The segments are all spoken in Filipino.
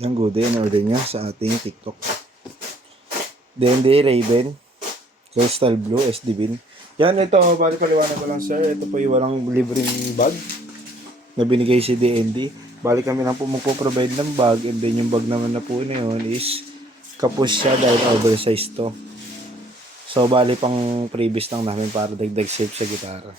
Yung good in order niya sa ating TikTok. D&D Raven, Crystal Blue, SD Bin. Yan, ito, bali paliwanag ko lang sir. Ito po yung walang libreng bag na binigay si D&D. Bali kami lang po magpo-provide ng bag, and then yung bag naman na po na yun is kapos siya dahil oversized to. So bali pang previous lang namin para dagdag safe sa gitara.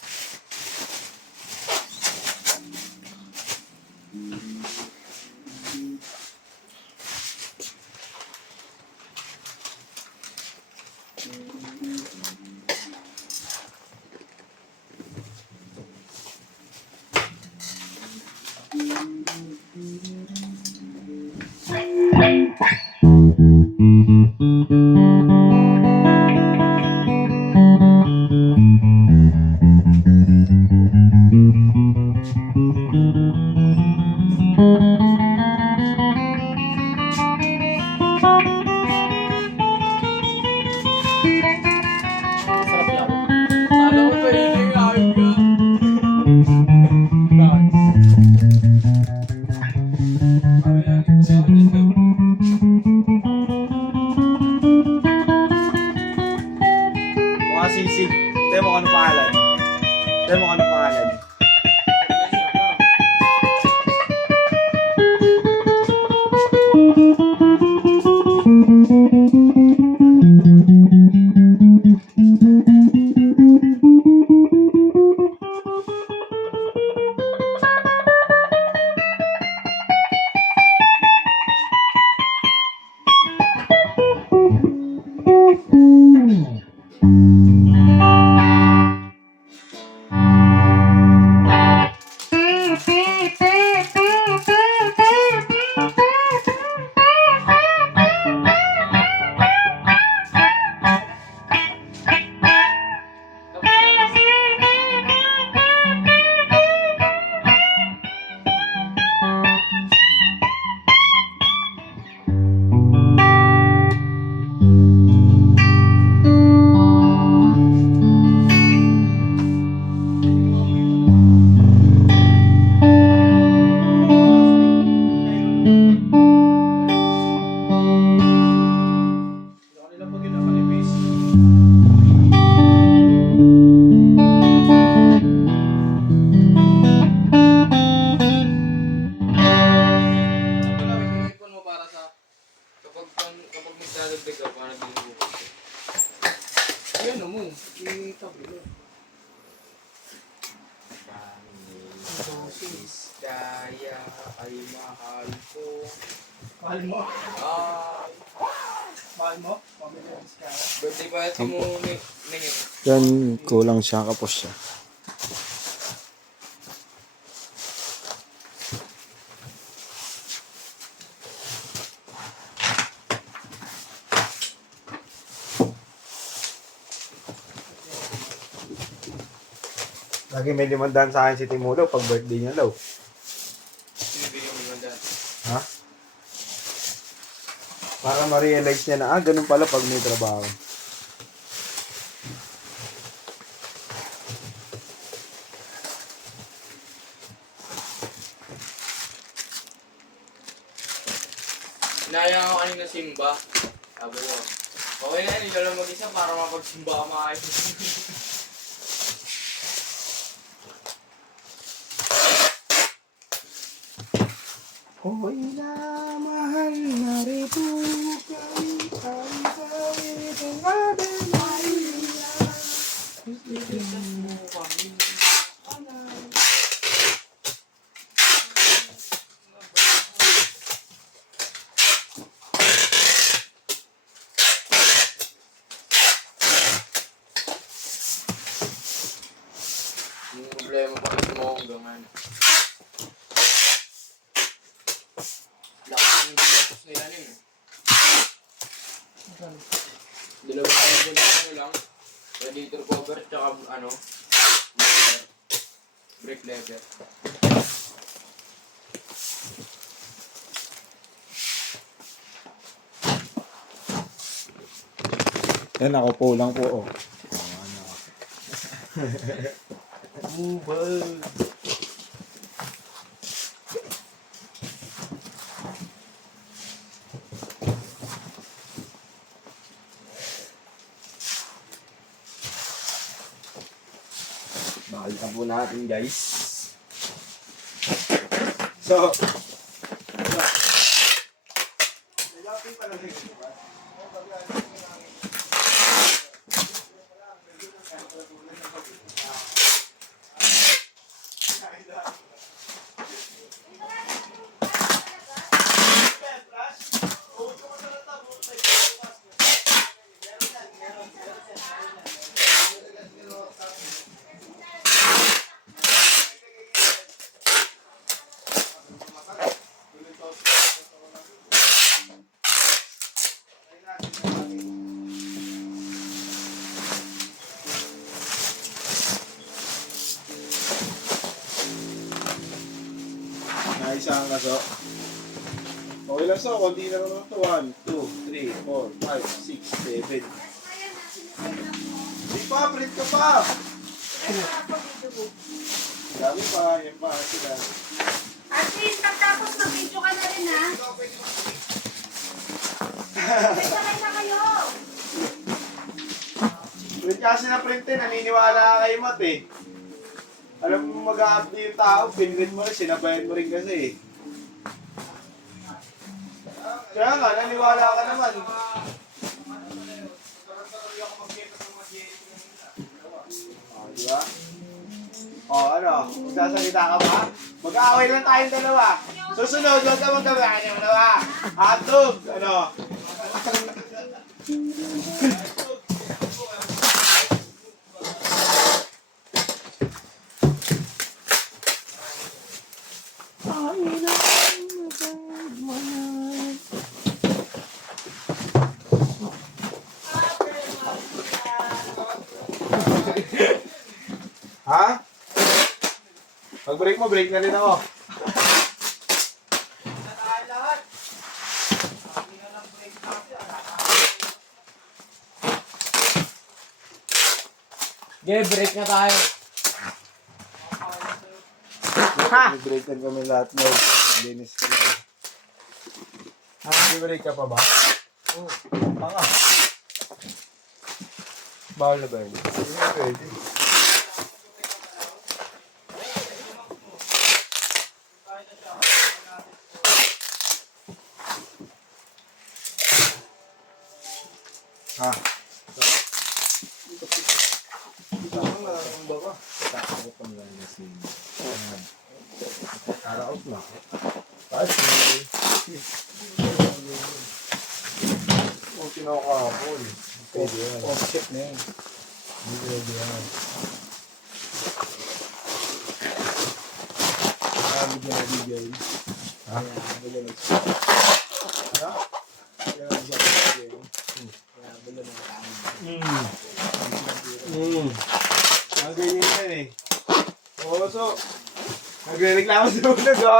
Sisig. Temo ko ano pangalan? Temo ko ano pangalan? Kaya ay mahal ko. Mahal mo? Mahal mo? Birthday pa ito mo ngayon. Yan, kulang siya, kapos siya. Lagi may 500 sa akin si Timulo pag birthday niya daw. Sinibigyan mo naman dyan. Ha? Para ma-realize niya na, ganun pala pag may trabaho. Inaya ko kanina simba. Sabi ko, okay na yun, ikaw lang mag-isa para mapagsimba ka maayos. Hoy na mahal na rito kami kawit ang ating Yung problema pa rin mo hanggang ano. Lakas ng ginapos nila nun eh. Dalawang ano lang, radiator cover, tsaka ano, brake lever. Yan, ako po lang po, oh. Palitan po natin guys. So, naisang kaso. Okay lang so, konti na naman ito. 1, 2, 3, 4, 5, 6, 7. Di pa, print ka pa! Dami pa, yan pa. Sila. Artin, pagtapos mag-video ka na rin, ha? Sakay na kayo! Print kasi na print eh, naniniwala ka kay Mat eh. Alam mo mag-a-update yung tao, pinrint mo rin, sinabayan mo rin kasi eh. Kaya nga, naniwala ka naman. Oh, di ba? Oh, ano? Magsasalita ka ba? Mag-aaway lang tayong dalawa. Susunod, huwag ka magkabayan yung dalawa. Hotdog! Ano? Ha? Pag-break mo, break na rin ako. Okay, break na tayo. Break na kami lahat mo. Linis ka na. Break ka pa ba? Oo. Tanga. Bawal na ba yun? Hindi pwede. Ha? Tama na ang baba. Takot pa nga na si... Araot na. Kasi... kinakapon. Pwede yan. Off-chip na yun. Hindi pwede yan. Bigyan na bigay. Ha? Bigyan na siya. Ano? Bigyan na siya bigay. Bigyan na siya. Ang ganyan yan eh. Oo, so... Nagre-reklamo sa ulag, oh.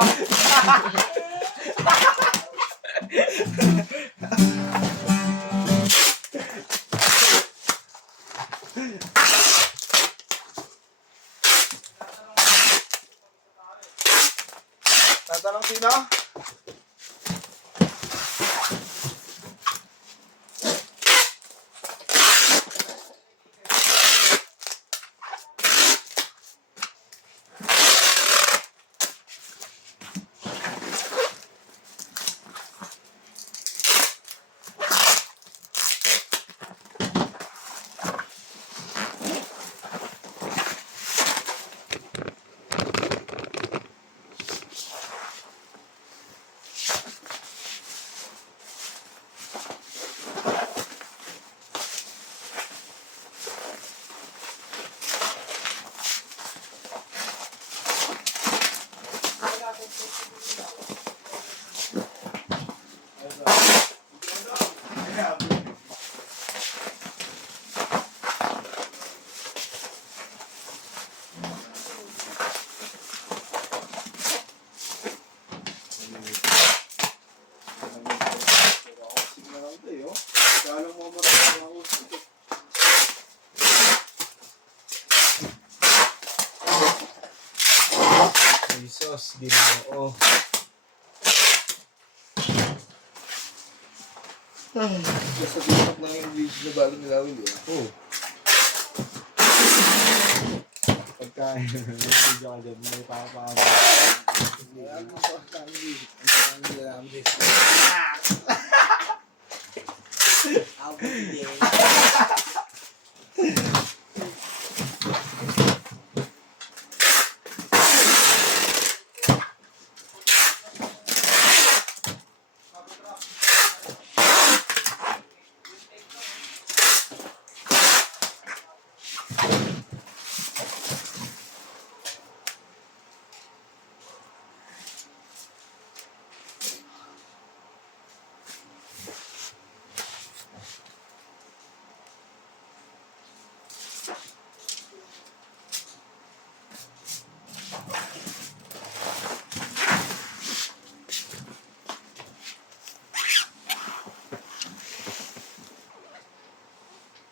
Tatanong sino? Jesus, Ginoo. Basta TikTok na yung video na baling nilawin, di ba? Oh. Pagkain. Medyo ka dyan. May pakapakapag. Kaya ang mga